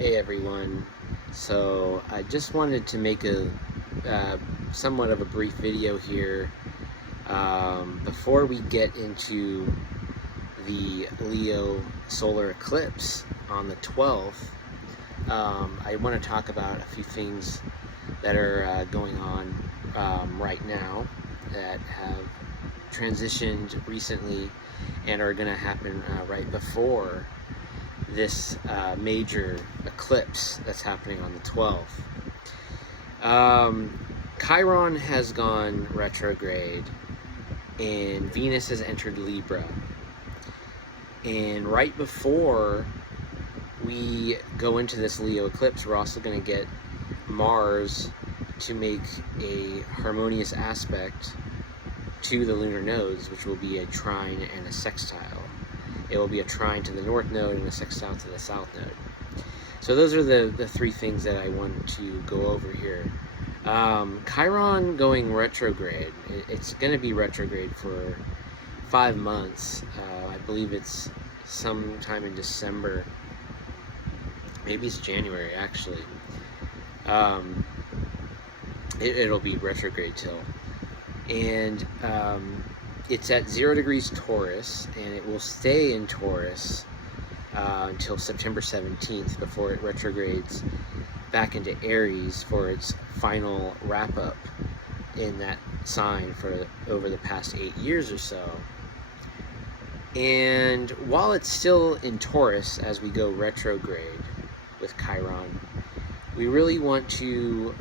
Hey everyone, so I just wanted to make a somewhat of a brief video here before we get into the Leo solar eclipse on the 12th. I want to talk about a few things that are going on right now that have transitioned recently and are going to happen right before this major eclipse that's happening on the 12th. Chiron has gone retrograde and Venus has entered Libra. And right before we go into this Leo eclipse, we're also going to get Mars to make a harmonious aspect to the lunar nodes, which will be a trine and a sextile. It will be a trine to the north node and a sextile to the south node. So those are the three things that I want to go over here. Chiron going retrograde. It's going to be retrograde for 5 months. I believe it's sometime in December. Maybe it's January, actually. It'll be retrograde till. And it's at 0 degrees Taurus, and it will stay in Taurus until September 17th before it retrogrades back into Aries for its final wrap-up in that sign for over the past 8 years or so. And while it's still in Taurus as we go retrograde with Chiron, we really want to,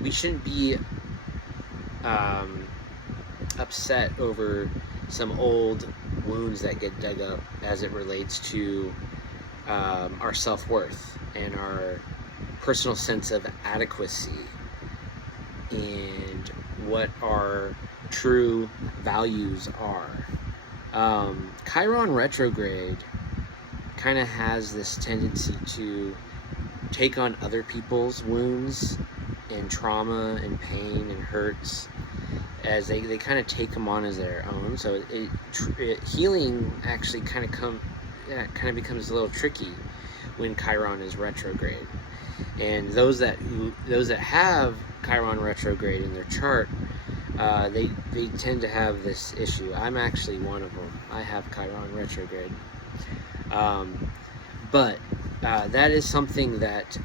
we shouldn't be upset over some old wounds that get dug up as it relates to our self-worth and our personal sense of adequacy and what our true values are. Chiron retrograde kind of has this tendency to take on other people's wounds and trauma and pain and hurts as they kind of take them on as their own. So healing actually kind of becomes a little tricky when Chiron is retrograde. And those that have Chiron retrograde in their chart, they tend to have this issue. I'm actually one of them. I have Chiron retrograde. But that is something that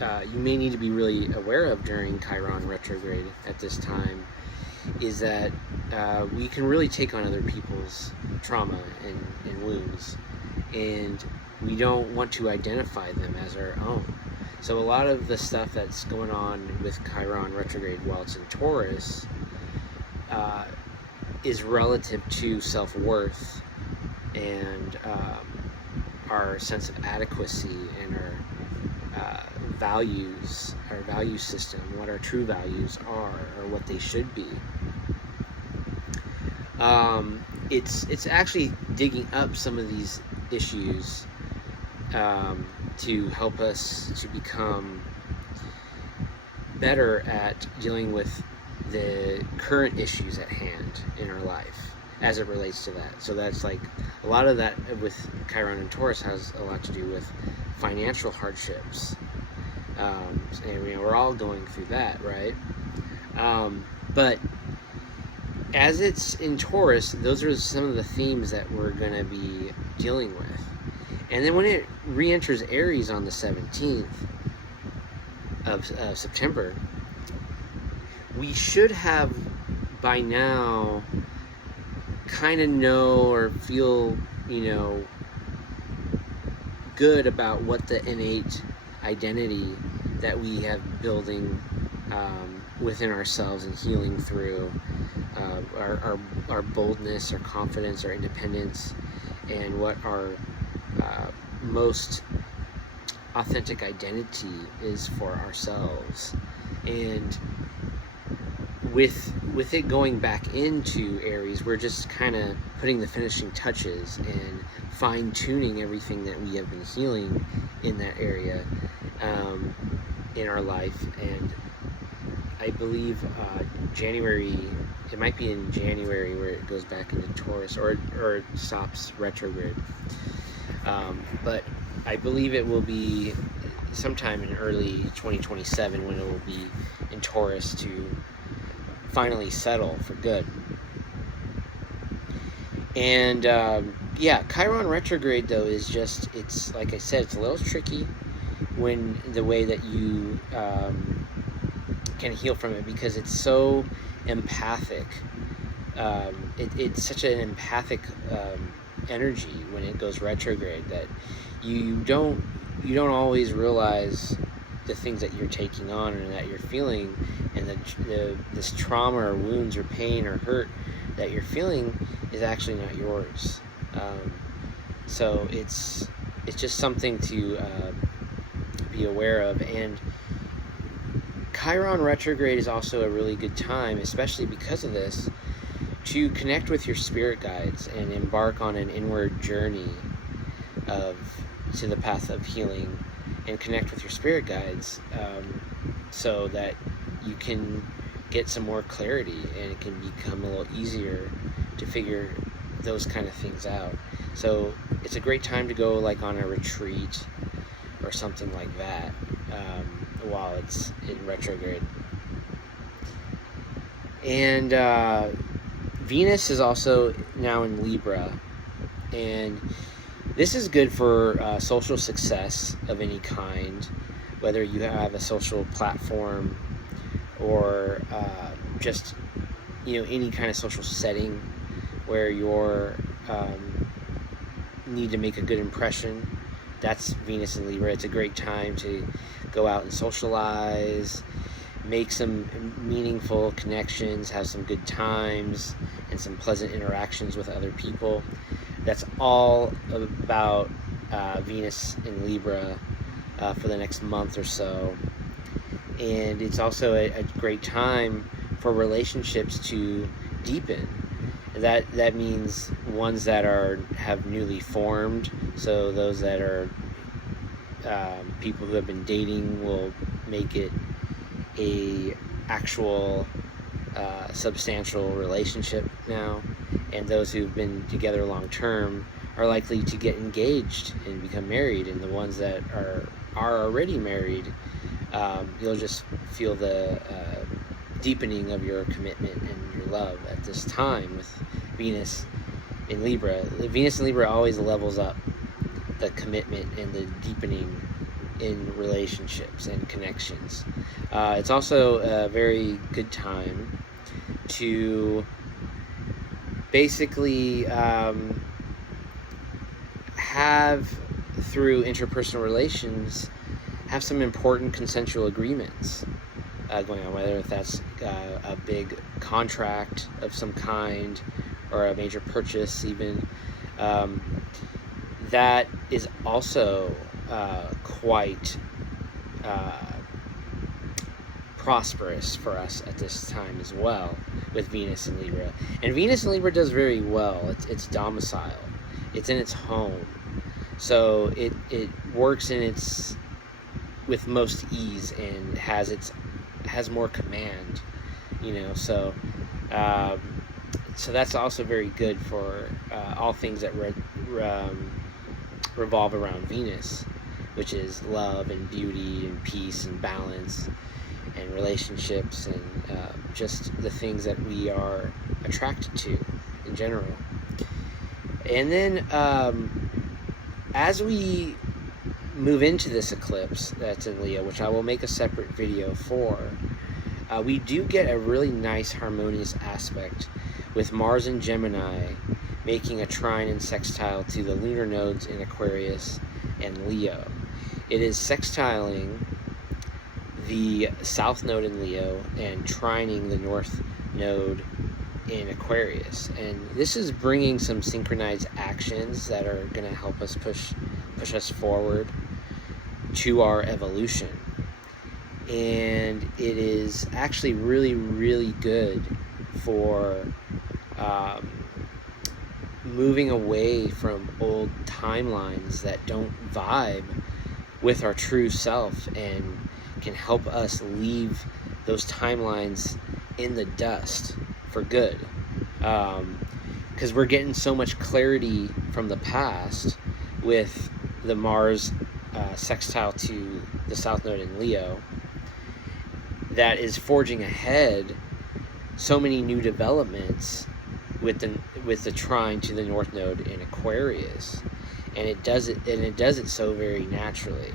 you may need to be really aware of during Chiron retrograde at this time, is that we can really take on other people's trauma and wounds, and we don't want to identify them as our own. So a lot of the stuff that's going on with Chiron retrograde while it's in Taurus is relative to self-worth and our sense of adequacy and our values, our value system, what our true values are, or what they should be. It's actually digging up some of these issues to help us to become better at dealing with the current issues at hand in our life as it relates to that. So that's like a lot of that with Chiron and Taurus has a lot to do with financial hardships. And we're all going through that, right? But as it's in Taurus, those are some of the themes that we're going to be dealing with. And then when it re-enters Aries on the 17th of September, we should have by now kind of know or feel, good about what the innate identity that we have building within ourselves and healing through our boldness, our confidence, our independence, and what our most authentic identity is for ourselves. And with it going back into Aries, we're just kind of putting the finishing touches and fine-tuning everything that we have been healing in that area in our life. And I believe January, it might be in January where it goes back into Taurus, or it stops retrograde. But I believe it will be sometime in early 2027 when it will be in Taurus to finally settle for good. And yeah, Chiron retrograde though is just, it's like I said, it's a little tricky when the way that you can heal from it, because it's so empathic. It's such an empathic energy when it goes retrograde that you don't always realize the things that you're taking on and that you're feeling, and this trauma or wounds or pain or hurt that you're feeling is actually not yours. So it's just something to be aware of. And Chiron retrograde is also a really good time, especially because of this, to connect with your spirit guides and embark on an inward journey to the path of healing, and connect with your spirit guides, so that you can get some more clarity and it can become a little easier to figure those kind of things out. So it's a great time to go like on a retreat or something like that while it's in retrograde. And Venus is also now in Libra, and this is good for social success of any kind, whether you have a social platform or just any kind of social setting where you're need to make a good impression. That's Venus in Libra. It's a great time to go out and socialize, make some meaningful connections, have some good times, and some pleasant interactions with other people. That's all about Venus in Libra for the next month or so. And it's also a great time for relationships to deepen. That means ones that have newly formed. So those that are people who have been dating will make it a actual substantial relationship now, and those who've been together long term are likely to get engaged and become married. And the ones that are already married, you'll just feel the deepening of your commitment and your love at this time with Venus in Libra. Venus in Libra always levels up the commitment and the deepening in relationships and connections. It's also a very good time to basically have, through interpersonal relations, have some important consensual agreements going on, whether that's a big contract of some kind or a major purchase even. That is also quite prosperous for us at this time as well, with Venus in Libra. And Venus in Libra does very well. It's domicile. It's in its home. So it works with most ease and has more command, so that's also very good for all things that revolve around Venus, which is love and beauty and peace and balance and relationships and just the things that we are attracted to in general. And then as we move into this eclipse that's in Leo, which I will make a separate video for, we do get a really nice harmonious aspect with Mars and Gemini making a trine and sextile to the lunar nodes in Aquarius and Leo. It is sextiling the south node in Leo and trining the north node in Aquarius. And this is bringing some synchronized actions that are going to help us push us forward to our evolution. And it is actually really, really good for moving away from old timelines that don't vibe with our true self and can help us leave those timelines in the dust for good. Because we're getting so much clarity from the past with the Mars sextile to the South Node in Leo, that is forging ahead so many new developments with the trine to the North Node in Aquarius, and it does it so very naturally.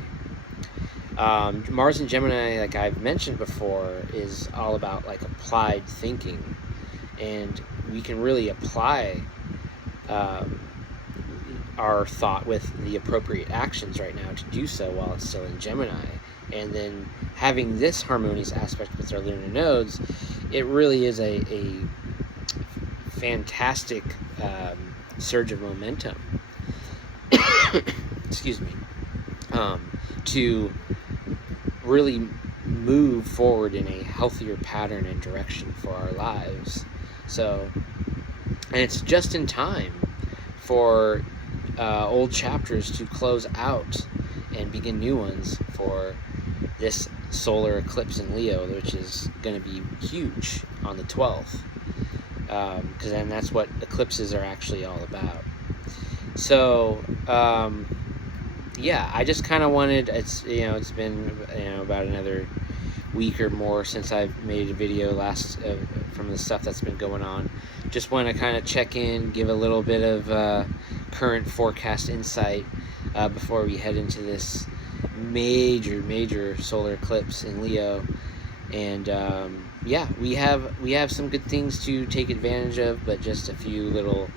Mars in Gemini, like I've mentioned before, is all about like applied thinking, and we can really apply our thought with the appropriate actions right now to do so while it's still in Gemini. And then having this harmonious aspect with our lunar nodes, it really is a fantastic surge of momentum excuse me, to really move forward in a healthier pattern and direction for our lives. So, and it's just in time for old chapters to close out and begin new ones for this solar eclipse in Leo, which is going to be huge on the 12th, because then that's what eclipses are actually all about. So yeah, I just kind of wanted, it's been about another week or more since I've made a video last from the stuff that's been going on. Just want to kind of check in, give a little bit of current forecast insight before we head into this major solar eclipse in Leo. And yeah, we have some good things to take advantage of, but just a few little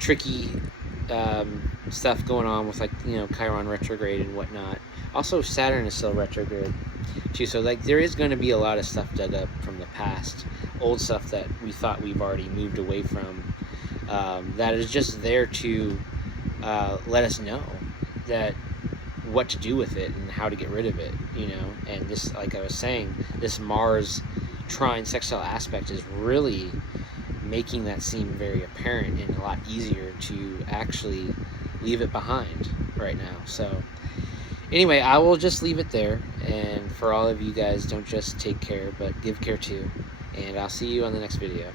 tricky stuff going on with, like, Chiron retrograde and whatnot. Also, Saturn is still retrograde too, so like there is going to be a lot of stuff dug up from the past, old stuff that we thought we've already moved away from, that is just there to let us know that what to do with it and how to get rid of it, and this, like I was saying, this Mars trine sextile aspect is really making that seem very apparent and a lot easier to actually leave it behind right now. So anyway, I will just leave it there, and for all of you guys, don't just take care, but give care too, and I'll see you on the next video.